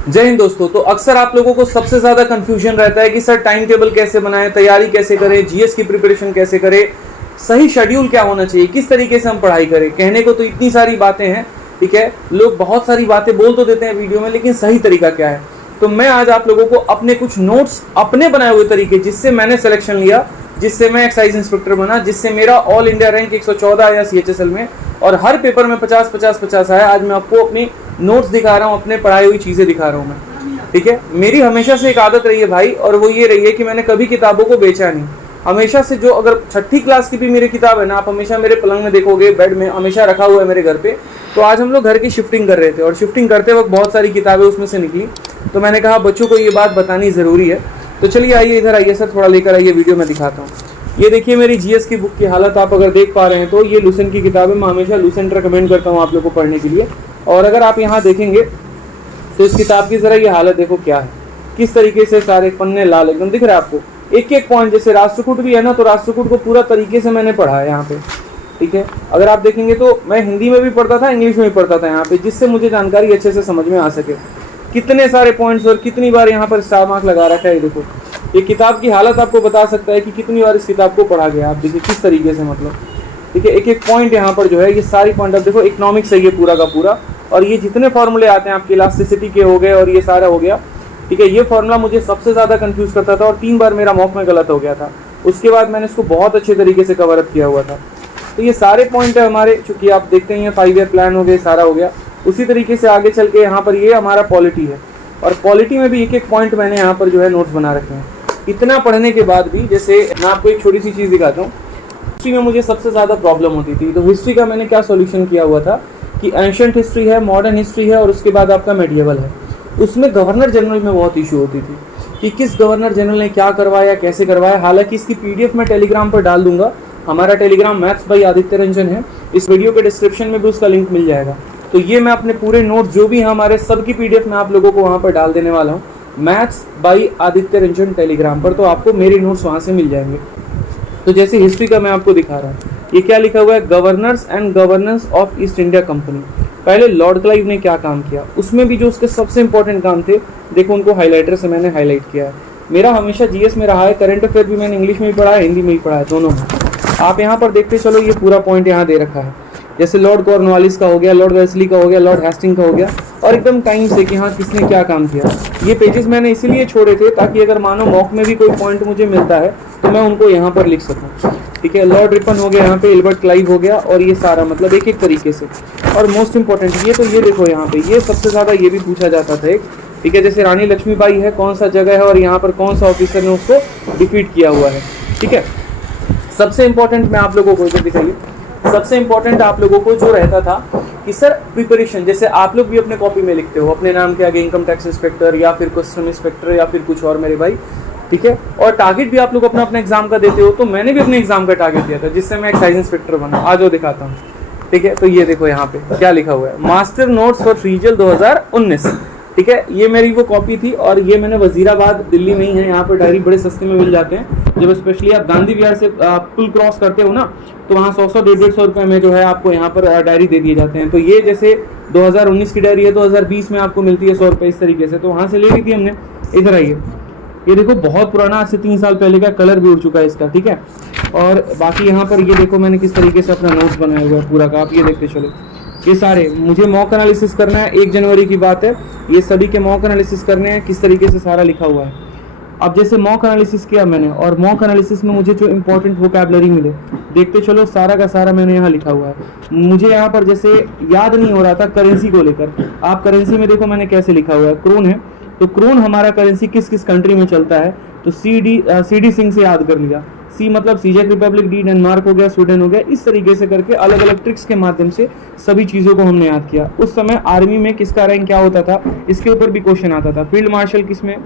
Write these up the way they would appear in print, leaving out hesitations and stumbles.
जय हिंद दोस्तों। तो अक्सर आप लोगों को सबसे ज़्यादा कंफ्यूजन रहता है कि सर टाइम टेबल कैसे बनाएं, तैयारी कैसे करें, जीएस की प्रिपरेशन कैसे करें, सही शेड्यूल क्या होना चाहिए, किस तरीके से हम पढ़ाई करें। कहने को तो इतनी सारी बातें हैं, ठीक है, लोग बहुत सारी बातें बोल तो देते हैं वीडियो में, लेकिन सही तरीका क्या है। तो मैं आज आप लोगों को अपने कुछ नोट्स, अपने बनाए हुए तरीके, जिससे मैंने सिलेक्शन लिया, जिससे मैं एक्साइज इंस्पेक्टर बना, जिससे मेरा ऑल इंडिया रैंक 114 आया सीएचएसएल में और हर पेपर में 50-50-50 आया। आज मैं आपको अपनी नोट्स दिखा रहा हूँ, अपने पढ़ाई हुई चीज़ें दिखा रहा हूँ मैं, ठीक है। मेरी हमेशा से एक आदत रही है भाई, और वो ये रही है कि मैंने कभी किताबों को बेचा नहीं। हमेशा से जो, अगर 6ठी क्लास की भी मेरी किताब है ना, आप हमेशा मेरे पलंग में देखोगे, बेड में हमेशा रखा हुआ है मेरे घर पे। तो आज हम लोग घर की शिफ्टिंग कर रहे थे और शिफ्टिंग करते वक्त बहुत सारी किताबें उसमें से निकली, तो मैंने कहा बच्चों को ये बात बतानी ज़रूरी है। तो चलिए आइए, इधर आइए सर, थोड़ा लेकर आइए, वीडियो में दिखाता हूँ। ये देखिए मेरी जीएस की बुक की हालत आप अगर देख पा रहे हैं तो ये लुसेंट की किताब है। मैं हमेशा लुसेंट रिकमेंड करता हूँ आप लोग को पढ़ने के लिए। और अगर आप यहाँ देखेंगे तो इस किताब की ज़रा ये हालत देखो क्या है, किस तरीके से सारे पन्ने लाल एकदम दिख रहा है आपको। एक एक पॉइंट, जैसे राष्ट्रकूट भी है ना, तो राष्ट्रकूट को पूरा तरीके से मैंने पढ़ा है यहाँ पे, ठीक है। अगर आप देखेंगे तो मैं हिंदी में भी पढ़ता था, इंग्लिश में भी पढ़ता था यहाँ पे, जिससे मुझे जानकारी अच्छे से समझ में आ सके। कितने सारे पॉइंट्स और कितनी बार यहाँ पर स्टार मार्क लगा रखा है। ये देखो, ये किताब की हालत आपको बता सकता है कि कितनी बार इस किताब को पढ़ा गया। आप देखिए किस तरीके से, मतलब ठीक है, एक एक पॉइंट यहाँ पर जो है, ये सारी पॉइंट आप देखो, इकोनॉमिक्स है ये पूरा का पूरा। और ये जितने फॉर्मूले आते हैं आपकी इलास्टिसिटी के हो गए और ये सारा हो गया, ठीक है। ये फॉर्मूला मुझे सबसे ज़्यादा कंफ्यूज करता था और 3 बार मेरा मॉक में गलत हो गया था। उसके बाद मैंने इसको बहुत अच्छे तरीके से कवर अप किया हुआ था। तो ये सारे पॉइंट है हमारे, चूँकि आप देखते हैं 5 ईयर प्लान हो गए, सारा हो गया। उसी तरीके से आगे चल के यहाँ पर ये हमारा पॉलिटी है, और पॉलिटी में भी एक एक पॉइंट मैंने यहाँ पर जो है नोट्स बना रखे हैं। इतना पढ़ने के बाद भी, जैसे मैं आपको एक छोटी सी चीज़ दिखाता हूँ। हिस्ट्री में मुझे सबसे ज़्यादा प्रॉब्लम होती थी, तो हिस्ट्री का मैंने क्या सॉल्यूशन किया हुआ था कि एंशिएंट हिस्ट्री है, मॉडर्न हिस्ट्री है और उसके बाद आपका मेडिएवल है। उसमें गवर्नर जनरल में बहुत इशू होती थी कि किस गवर्नर जनरल ने क्या करवाया, कैसे करवाया। हालांकि इसकी पीडीएफ मैं टेलीग्राम पर डाल दूंगा। हमारा Telegram maths by Aditya Ranjan है, इस वीडियो के डिस्क्रिप्शन में भी उसका लिंक मिल जाएगा। तो ये मैं अपने पूरे नोट्स जो भी हैं हमारे, सब की पीडीएफ मैं आप लोगों को वहाँ पर डाल देने वाला हूँ, maths by Aditya Ranjan Telegram पर। तो आपको मेरे नोट्स वहाँ से मिल जाएंगे। तो जैसे हिस्ट्री का मैं आपको दिखा रहा हूँ, ये क्या लिखा हुआ है, governors and governance of east India company. पहले लॉर्ड क्लाइव ने क्या काम किया, उसमें भी जो उसके सबसे इंपॉर्टेंट काम थे, देखो उनको हाईलाइटर से मैंने हाईलाइट किया है। मेरा हमेशा जीएस में रहा है, करंट अफेयर भी मैंने इंग्लिश में भी पढ़ा है, हिंदी में भी पढ़ा है, दोनों में। आप यहाँ पर देखते चलो, ये पूरा पॉइंट यहाँ दे रखा है। जैसे लॉर्ड कॉर्नवालिस का हो गया, लॉर्ड वेस्ली का हो गया, लॉर्ड हेस्टिंग का हो गया, और एकदम टाइम से कि हाँ किसने क्या काम किया। ये पेजेस मैंने इसीलिए छोड़े थे ताकि अगर मानो मॉक में भी कोई पॉइंट मुझे मिलता है तो मैं उनको यहाँ पर लिख सकूँ, ठीक है। लॉर्ड रिपन हो गया यहाँ पे, एल्बर्ट क्लाइव हो गया, और ये सारा मतलब एक एक तरीके से। और मोस्ट इंपॉर्टेंट ये, तो ये देखो यहाँ पे, ये सबसे ज़्यादा ये भी पूछा जाता था एक, ठीक है। जैसे रानी लक्ष्मीबाई है, कौन सा जगह है और यहाँ पर कौन सा ऑफिसर ने उसको डिफीट किया हुआ है, ठीक है। सबसे इंपॉर्टेंट मैं आप लोगों को इधर दिखाइए, सबसे इंपॉर्टेंट आप लोगों को जो रहता था कि सर प्रिपरेशन, जैसे आप लोग भी अपने कॉपी में लिखते हो अपने नाम के आगे इनकम टैक्स इंस्पेक्टर या फिर कस्टम इंस्पेक्टर या फिर कुछ और मेरे भाई, ठीक है। और टारगेट भी आप लोग अपना अपना एग्जाम का देते हो। तो मैंने भी अपने एग्जाम का टारगेट दिया था, जिससे मैं एक्साइज इंस्पेक्टर बना। आ जाओ दिखाता हूँ, ठीक है। तो ये देखो यहाँ पे क्या लिखा हुआ है, मास्टर नोट्स फॉर सीजीएल 2019, ठीक है। ये मेरी वो कॉपी थी और ये मैंने वजीराबाद दिल्ली में ही है, यहाँ पर डायरी बड़े सस्ते में मिल जाते हैं। जब स्पेशली आप गांधी विहार से पुल क्रॉस करते हो ना, तो वहाँ 100-150 रुपये में जो है आपको यहाँ पर डायरी दे दिए जाते हैं। तो ये जैसे 2019 की डायरी है, 2020 में आपको मिलती है 100 रुपये इस तरीके से। तो वहाँ से ले ली थी हमने। इधर आइए, ये देखो बहुत पुराना, आज से 3 साल पहले का, कलर भी उड़ चुका है इसका, ठीक है। और बाकी यहाँ पर ये देखो मैंने किस तरीके से अपना नोट्स बनाया हुआ है पूरा का, आप ये देखते चलो। ये सारे मुझे मॉक एनालिसिस करना है, 1 जनवरी की बात है, ये सभी के मॉक एनालिसिस करने हैं, किस तरीके से सारा लिखा हुआ है। अब जैसे मॉक एनालिसिस किया मैंने, और मॉक एनालिसिस में मुझे जो इंपॉर्टेंट वोकैबुलरी मिले, देखते चलो सारा का सारा मैंने यहाँ लिखा हुआ है। मुझे यहाँ पर जैसे याद नहीं हो रहा था करेंसी को लेकर, आप करेंसी में देखो मैंने कैसे लिखा हुआ है, क्रोन है, तो क्रोन हमारा करेंसी किस किस कंट्री में चलता है, तो सी.डी. सिंह से याद कर लिया। सी मतलब सीजेक रिपब्लिक, डी डेनमार्क हो गया, स्वीडन हो गया, इस तरीके से करके अलग अलग ट्रिक्स के माध्यम से सभी चीज़ों को हमने याद किया। उस समय आर्मी में किसका रैंक क्या होता था, इसके ऊपर भी क्वेश्चन आता था। फील्ड मार्शल किसमें,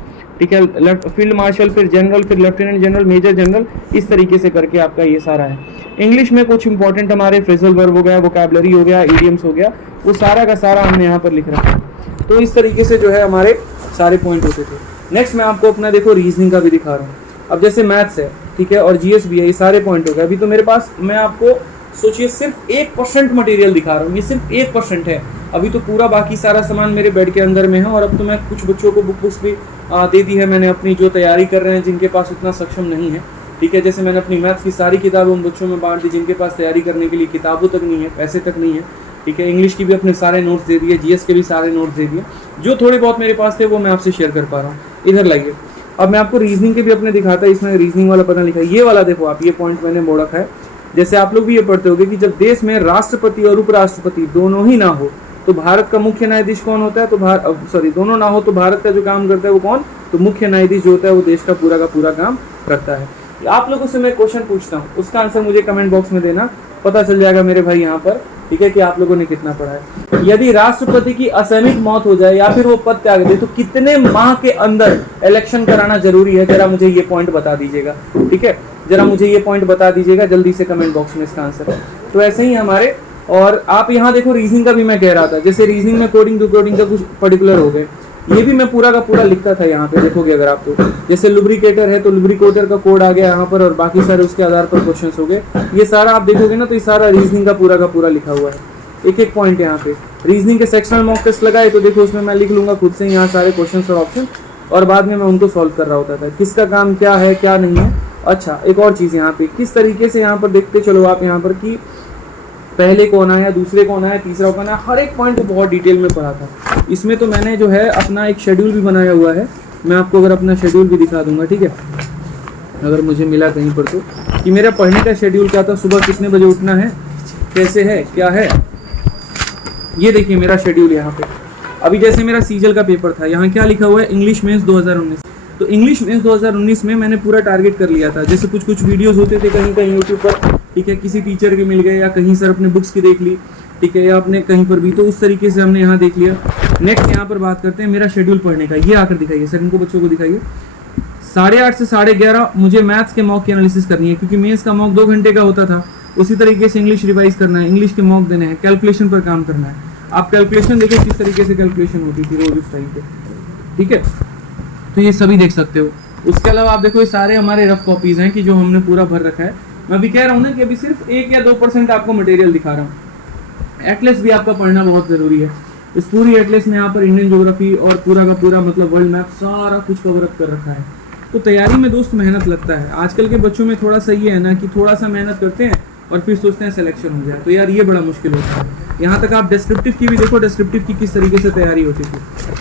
ठीक है, फील्ड मार्शल, फिर जनरल, फिर लेफ्टिनेंट जनरल, मेजर जनरल, इस तरीके से करके आपका ये सारा है। इंग्लिश में कुछ इंपॉर्टेंट हमारे फ्रेजल वर्ब हो गया, वोकैबुलरी हो गया, इडियम्स हो गया, वो सारा का सारा हमने यहाँ पर लिख रखा है। तो इस तरीके से जो है हमारे सारे पॉइंट होते थे। नेक्स्ट मैं आपको अपना देखो रीजनिंग का भी दिखा रहा हूँ। अब जैसे मैथ्स है, ठीक है, और जीएस भी है, ये सारे पॉइंट हो गए। अभी तो मेरे पास, मैं आपको सोचिए सिर्फ 1% मटेरियल दिखा रहा हूँ, ये सिर्फ 1% है। अभी तो पूरा बाकी सारा सामान मेरे बेड के अंदर में है। और अब तो मैं कुछ बच्चों को बुक्स भी दे दी है मैंने अपनी, जो तैयारी कर रहे हैं, जिनके पास उतना सक्षम नहीं है। ठीक है, जैसे मैंने अपनी मैथ्स की सारी किताबें उन बच्चों में बांट दी जिनके पास तैयारी करने के लिए किताबों तक नहीं है, पैसे तक नहीं है। ठीक है, इंग्लिश की भी अपने सारे नोट्स दे दिए, जीएस के भी सारे नोट्स दे दिए। जो थोड़े बहुत मेरे पास थे वो मैं आपसे शेयर कर पा रहा हूँ। इधर लाइए, अब मैं आपको रीजनिंग के भी अपने दिखाता है। इसमें रीजनिंग वाला पता लिखा है, ये वाला देखो आप, ये पॉइंट मैंने मोड़ रखा है। जैसे आप लोग भी ये पढ़ते होगे कि जब देश में राष्ट्रपति और उपराष्ट्रपति दोनों ही ना हो तो भारत का मुख्य न्यायाधीश कौन होता है? तो दोनों ना हो तो भारत का जो काम करता है वो कौन? तो मुख्य न्यायाधीश जो होता है वो देश का पूरा काम करता है। आप लोगों से मैं क्वेश्चन पूछता हूँ, उसका आंसर मुझे कमेंट बॉक्स में देना, पता चल जाएगा मेरे भाई यहाँ पर। ठीक है, कि आप लोगों ने कितना पढ़ा है। यदि राष्ट्रपति की असैनिक मौत हो जाए या फिर वो पद त्याग दे तो कितने माह के अंदर इलेक्शन कराना जरूरी है? जरा मुझे ये पॉइंट बता दीजिएगा। ठीक है, जरा मुझे ये पॉइंट बता दीजिएगा जल्दी से कमेंट बॉक्स में इसका आंसर। तो ऐसे ही हमारे, और आप यहाँ देखो रीजनिंग का भी मैं कह रहा था, जैसे रीजनिंग में कोडिंग टू कोडिंग का कुछ पर्टिकुलर हो गए, ये भी मैं पूरा का पूरा लिखता था यहाँ पे। देखोगे अगर आप तो जैसे लुब्रिकेटर है तो लुब्रिकेटर का कोड आ गया यहाँ पर, और बाकी सारे उसके आधार पर क्वेश्चंस हो गए। ये सारा आप देखोगे ना तो ये सारा रीजनिंग का पूरा लिखा हुआ है, एक पॉइंट यहाँ पे। रीजनिंग के सेक्शनल मॉक टेस्ट लगाए तो देखो उसमें मैं लिख लूंगा खुद से यहाँ सारे क्वेश्चन और ऑप्शन, और बाद में मैं उनको सॉल्व कर रहा होता था, किसका काम क्या है क्या नहीं है। अच्छा, एक और चीज़ यहाँ पे, किस तरीके से यहाँ पर देखते चलो आप यहाँ पर कि पहले कौन आया, दूसरे कौन आया, तीसरा कौन आया, हर एक पॉइंट को बहुत डिटेल में पढ़ा था। इसमें तो मैंने जो है अपना एक शेड्यूल भी बनाया हुआ है, मैं आपको अगर अपना शेड्यूल भी दिखा दूंगा। ठीक है, अगर मुझे मिला कहीं पर तो, कि मेरा पढ़ने का शेड्यूल क्या था, सुबह कितने बजे उठना है, कैसे है, क्या है। ये देखिए मेरा शेड्यूल यहाँ पे। अभी जैसे मेरा सीजल का पेपर था, यहाँ क्या लिखा हुआ है, इंग्लिश मेंस 2019। तो इंग्लिश मेंस 2019 में मैंने पूरा टारगेट कर लिया था। जैसे कुछ वीडियोस होते थे कहीं यूट्यूब पर, ठीक है, किसी टीचर के मिल गए या कहीं सर अपने बुक्स की देख ली, ठीक है, या अपने कहीं पर भी, तो उस तरीके से हमने यहाँ देख लिया। नेक्स्ट यहाँ पर बात करते हैं मेरा शेड्यूल पढ़ने का। ये आकर दिखाइए सर, इनको बच्चों को दिखाइए। 8:30 से 11:30 मुझे मैथ्स के मॉक की एनालिसिस करनी है, क्योंकि मेंस का मॉक 2 घंटे का होता था। उसी तरीके से इंग्लिश रिवाइज करना है, इंग्लिश के मॉक देने हैं, कैलकुलेशन पर काम करना है। आप कैलकुलेशन देखिए किस तरीके से कैलकुलेशन होती थी रोज उस टाइम पे। ठीक है, तो ये सभी देख सकते हो। उसके अलावा आप देखो ये सारे हमारे रफ कॉपीज हैं कि जो हमने पूरा भर रखा है। मैं भी कह रहा हूँ ना कि अभी सिर्फ 1 या 2% आपको मटेरियल दिखा रहा हूँ। एटलस भी आपका पढ़ना बहुत जरूरी है। इस पूरी एटलस में यहाँ पर इंडियन ज्योग्राफी और पूरा का पूरा मतलब वर्ल्ड मैप सारा कुछ कवर अप कर रखा है। तो तैयारी में दोस्त मेहनत लगता है। आजकल के बच्चों में थोड़ा सा ये है ना कि थोड़ा सा मेहनत करते हैं और फिर सोचते हैं सिलेक्शन हो जाए, तो यार ये बड़ा मुश्किल होता है। यहाँ तक आप डिस्क्रिप्टिव की भी देखो, डिस्क्रिप्टिव की किस तरीके से तैयारी होती थी,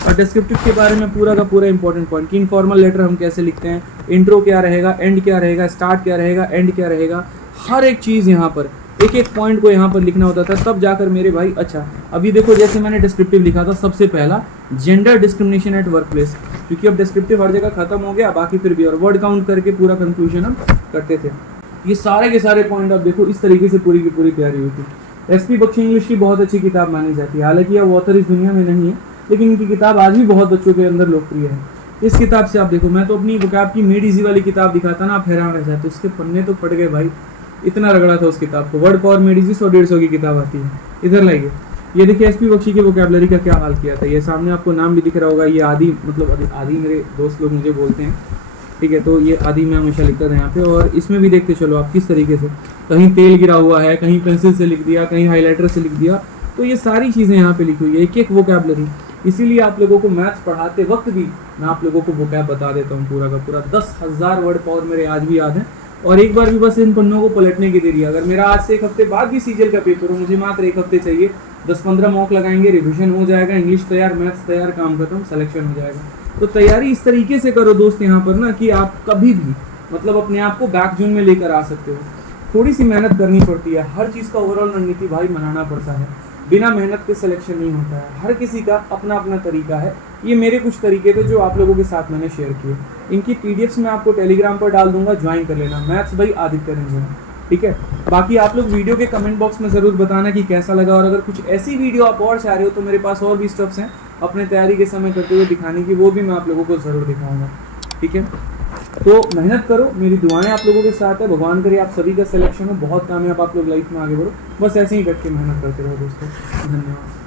और डिस्क्रिप्टिव के बारे में पूरा का पूरा इंपॉर्टेंट पॉइंट कि इनफॉर्मल लेटर हम कैसे लिखते हैं, इंट्रो क्या रहेगा, एंड क्या रहेगा, स्टार्ट क्या रहेगा, एंड क्या रहेगा, हर एक चीज़ यहाँ पर एक पॉइंट को यहाँ पर लिखना होता था, तब जाकर मेरे भाई। अच्छा, अभी देखो जैसे मैंने डिस्क्रिप्टिव लिखा था, सबसे पहला gender discrimination at work place, क्योंकि अब डिस्क्रिप्टिव हर जगह खत्म हो गया, बाकी फिर भी और वर्ड काउंट करके पूरा कंक्लूजन हम करते थे। ये सारे के सारे पॉइंट आप देखो, इस तरीके से पूरी की पूरी तैयारी होती है। एसपी बख्शी इंग्लिश की बहुत अच्छी किताब मानी जाती है। हालांकि यह ऑथर इस दुनिया में नहीं है, लेकिन इनकी किताब आज भी बहुत बच्चों के अंदर लोकप्रिय है। इस किताब से आप देखो, मैं तो अपनी वोकैब की मेड इजी वाली किताब दिखाता ना, आप हैरान रह जाते, उसके पन्ने तो फट गए भाई, इतना रगड़ा था उस किताब को। वर्ड पावर मेड इजी 100-150 की किताब आती है। इधर लाइए, ये देखिए एसपी बख्शी के वोकैबुलरी का क्या हाल किया था। ये सामने आपको नाम भी दिख रहा होगा, ये आदि, मतलब आदि मेरे दोस्त लोग मुझे बोलते हैं। ठीक है, तो ये आदि मैं हमेशा लिखता था यहाँ पे। और इसमें भी देखते चलो आप किस तरीके से, कहीं तेल गिरा हुआ है, कहीं पेंसिल से लिख दिया, कहीं हाईलाइटर से लिख दिया, तो ये सारी चीज़ें यहाँ पे लिखी हुई है, एक वोकैबुलरी। इसीलिए आप लोगों को मैथ्स पढ़ाते वक्त भी मैं आप लोगों को वोकैब बता देता हूँ पूरा का पूरा। 10,000 वर्ड पावर मेरे आज भी याद है, और एक बार भी बस इन पन्नों को पलटने की देरी है। अगर मेरा आज से 1 हफ्ते बाद भी सीजल का पेपर हो, मुझे मात्र 1 हफ्ते चाहिए, 10-15 मॉक लगाएंगे, रिविजन हो जाएगा, इंग्लिश तैयार, मैथ्स तैयार, काम खत्म, सिलेक्शन हो जाएगा। तो तैयारी इस तरीके से करो दोस्त यहाँ पर ना कि आप कभी भी मतलब अपने आप को बैक जोन में लेकर आ सकते हो। थोड़ी सी मेहनत करनी पड़ती है, हर चीज़ का ओवरऑल रणनीति भाई बनाना पड़ता है। बिना मेहनत के सिलेक्शन नहीं होता है, हर किसी का अपना अपना तरीका है। ये मेरे कुछ तरीके थे जो आप लोगों के साथ मैंने शेयर किए। इनकी पीडीएफ्स मैं आपको टेलीग्राम पर डाल दूंगा, ज्वाइन कर लेना, मैथ्स भाई आदित्य रंजन। ठीक है, बाकी आप लोग वीडियो के कमेंट बॉक्स में ज़रूर बताना कि कैसा लगा, और अगर कुछ ऐसी वीडियो आप और चाह रहे हो तो मेरे पास और भी स्टेप्स हैं अपने तैयारी के समय करते हुए दिखाने की, वो भी मैं आप लोगों को ज़रूर दिखाऊंगा। ठीक है, तो मेहनत करो, मेरी दुआएं आप लोगों के साथ है। भगवान करे आप सभी का सिलेक्शन हो, बहुत कामयाब आप लोग लाइफ में आगे बढ़ो। बस ऐसे ही बैठ के मेहनत करते रहो दोस्तों। धन्यवाद।